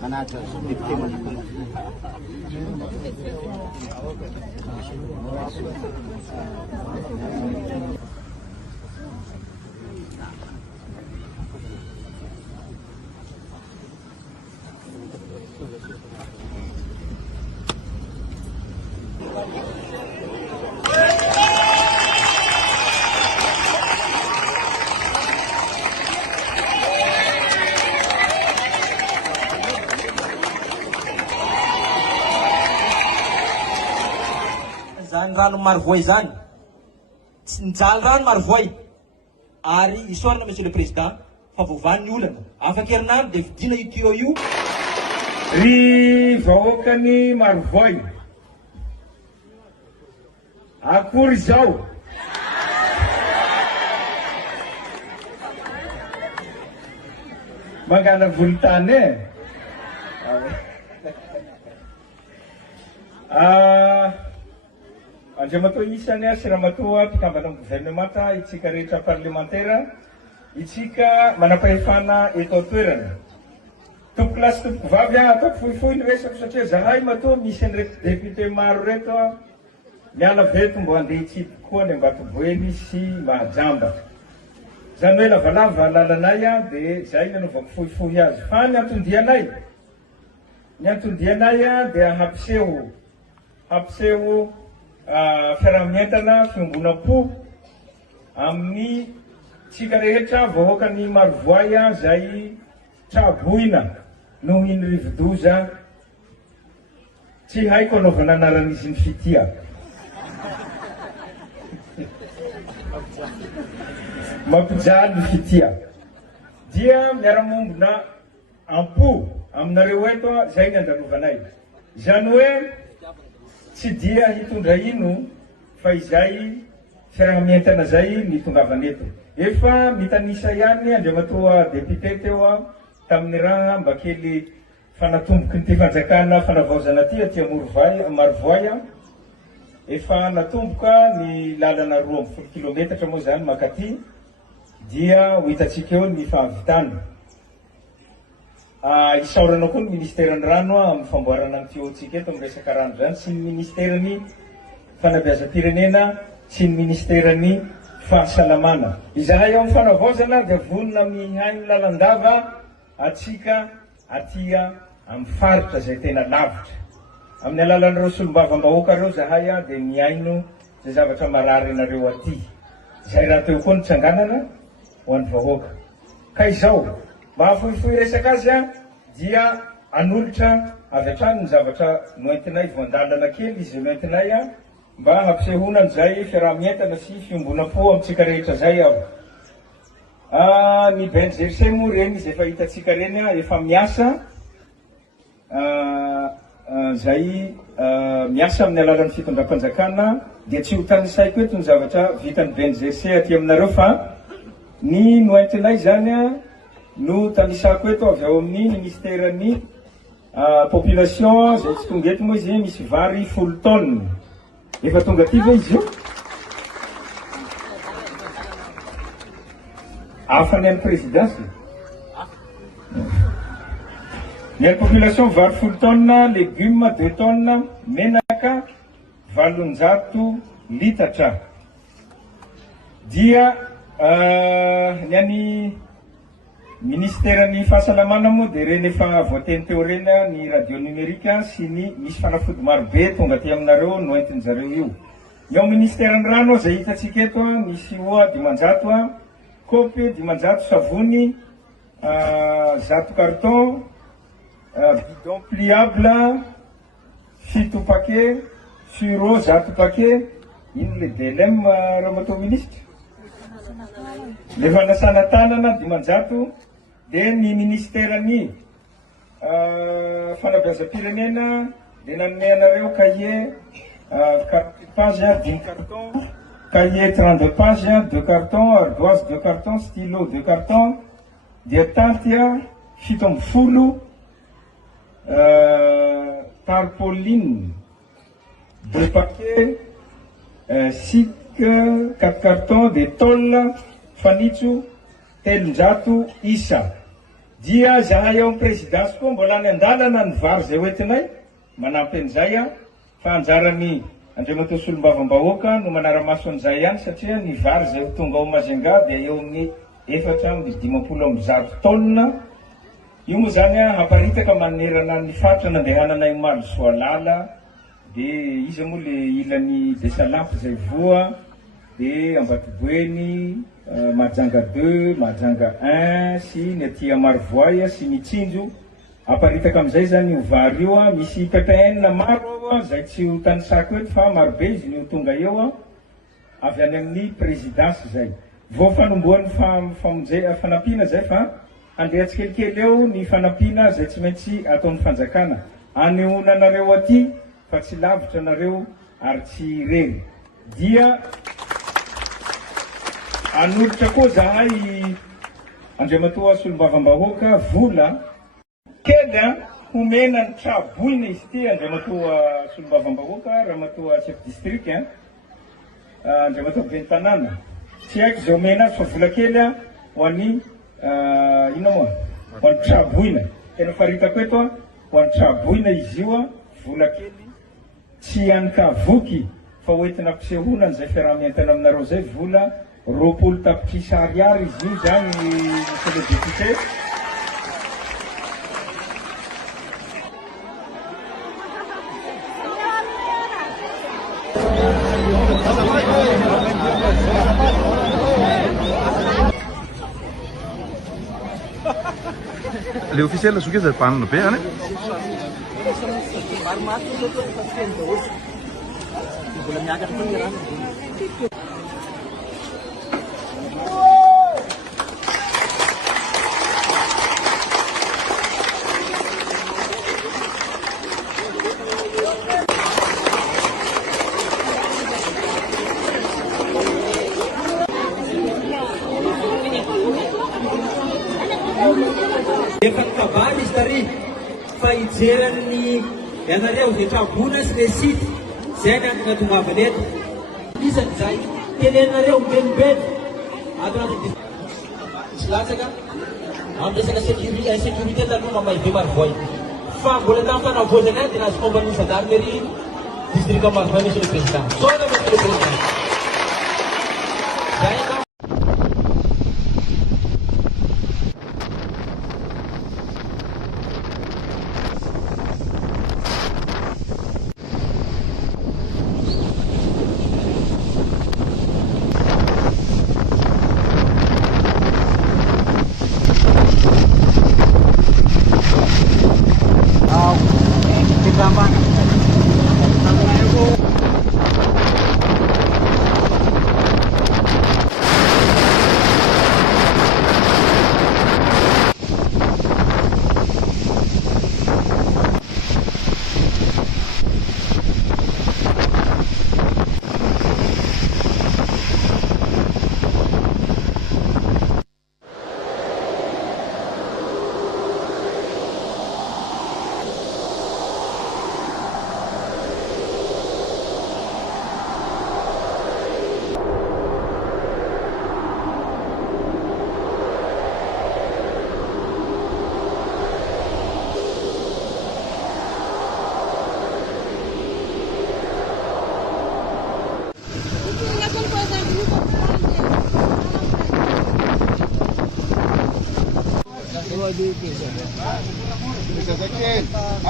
manager député Manakala. Zany rano marovoay zany tsy nijaly rano marovoay ary isorana monsieur le président fa voavany ny olana afaka herinandro dia vidina io tuyau io ry vahoakany marovoay akory zao mangana volotany Andriamatoa isany Siramatoa mpikambana amin'ny gouvernemanta itsika rehetra parlementaire itsika manam-pahefana eto an-toerana tompoko lasy tompoko vavy ataoko fohifohy ny resako satria zahay matoa misy an'ireto député maro reto miala veto mbo handeha hitsidy koa ny Ambatoboeny sy Mahajamba zany hoe lavalava lalanay dia zay nanaovako fohifohy azy fa ny antondianay dia hampiseho fiarahamientana fiambonam-po amin'ny tsika rehetra vahoakany marovoay zay traboina noho iny rivodoza tsy haiko anaovana anaran'izy ny fitia mampijaly ny fitia dia miara-mombona ampo aminareo eto zay ny andalovanay zany hoe tsy dia hitondra ino fa izay fiarahamientana zay mitongavaneto efa mitanisa ihany Andriamatoa député teo tamin'ny raha mba kely fanatomboky ny fanjakana fanavaozana aty Marovoay efa natomboka ny lalana 12 kilometatra moa zany makaty dia ho hitatsika eo ny fahavitana isaorana koa ny ministeran'ny rano amin'ny famboarana ny tuyautsika eto amin'ny resaka rano zany sy ny ministerany fanabeazam-pirenena sy ny ministerany fahasalamana izahay ao amin'ny fanavaozana dia vonona mihainy lalandava atsika atya amin'ny faritra zay tena lavitra amin'ny alalan'ireo solombavam-bahoaka reo zahay dia miaino zay zavatra marary anareo aty zay raha teo koa nitsanganana ho an'ny vahoaka ka izao mba hafohifohy resaka azy dia anolotra avy hatrany ny zavatra noentinay voandalana kely izy noentinay mba hampisehoana an'izay fiarahamientana sy fiombonam-po amintsika rehetra zay aho ny BNGRC moa reny izy efa hitatsika reny efa miasa zay miasa amin'ny alalan'ny fitondram-panjakana dia tsy ho tanisaiko eto ny zavatra vitan'ny BNGRC aty aminareo fa ny noentinay zany no tanisako eto avy ao amin'ny ministerany population zay tsy tonga eto moa izy misy vary 10 tonnes efa tonga aty ve izy io afany amin'ny présidence ny population vary 10 tonnes légumes 2 tonnes menaka 800 litatra dia ny any ministerany fahasalamana moa dia reny efa voateny teo reny ny radio numérique sy ny misy fanafody marobe tonga aty aminareo noentin'zareo io ny ao ministerany rano zay hitatsika eto misy oa 500 kopy 500 savony 100 carton bidon pliable 7 paquet suro 100 paquet ino le DLM Ramatoa ministre le fanasana tanana 500 dia ny ministerany fanabeazam-pirenena dia nanome anareo cahier 48 page 10 carton cahier 32 page 2 carton ardoise 2 carton stylo 2 carton dia tanty 70 tarpaulin 2 paquet sic 4 carton dia tôle fanitso 300 isa dia zahay eo amin'ny présidence koa mbola ny andalana ny vary zay hoentinay manampy an'izay a fa anjarany Andriamatoa solombavam-bahoaka no manara-maso an'izay ihany satria ny vary zay ho tonga ao Majunga dia eo amin'ny 450 tonne. Io moa zany a haparitaka manerana ny faritra nandehananay Malosoalala, dia izy moa le ilan'ny Desalampy zay voa, dia Ambatoboeny, Mahajanga 2, Mahajanga 1 sy ny aty Marivoay sy ny Tsinjo. Haparitaka amin'izay zany io vary io a, misy PPN maro ao zay tsy ho tanisako eto fa marobe izy ny ho tonga eo a avy any amin'ny présidence zay. Vao fanomboan'ny fanampiana zay fa andeha tsikelikely eo ny fanampiana zay tsy maintsy ataon'ny fanjakana. Anehoana anareo aty fa tsy lavitra anareo ary tsy rery. Dia anolotra koa zahay Andriamatoa solombavam-bahoaka vola kely homena ny traboina izy ty Andriamatoa solombavam-bahoaka, Ramatoa chef district Andriamatoa bentanàna. Tsy haiko zay omena azy fa vola kely ho an'ny ino moa ho an'ny traboina. Tena faritako eto ho an'ny traboina izy io vola kely tsy an'ny kavoky fa hoentina ampisehoana zay fiaraha-mientana aminareo zay vola 20 tapitrisa ariary izy io zany monsieur le député. Le ufficiali su che si fanno bene? Efa kabary izy tary fa ijeran'ny ianareo zay trabona sy le sity zay ny antony tongavany eto. Isan'izay tenenareo mbelobelo ato anaty tsy latsaka amin'ny resaka sécurité taloha Mamaybe Marivoay fa mbola tamin'ny fanavaozana dia nahazo momban'ny gendarmerie district Marivoay monsieur le président. Soana monsieur le président.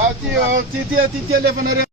Aqui, ó, titia leva na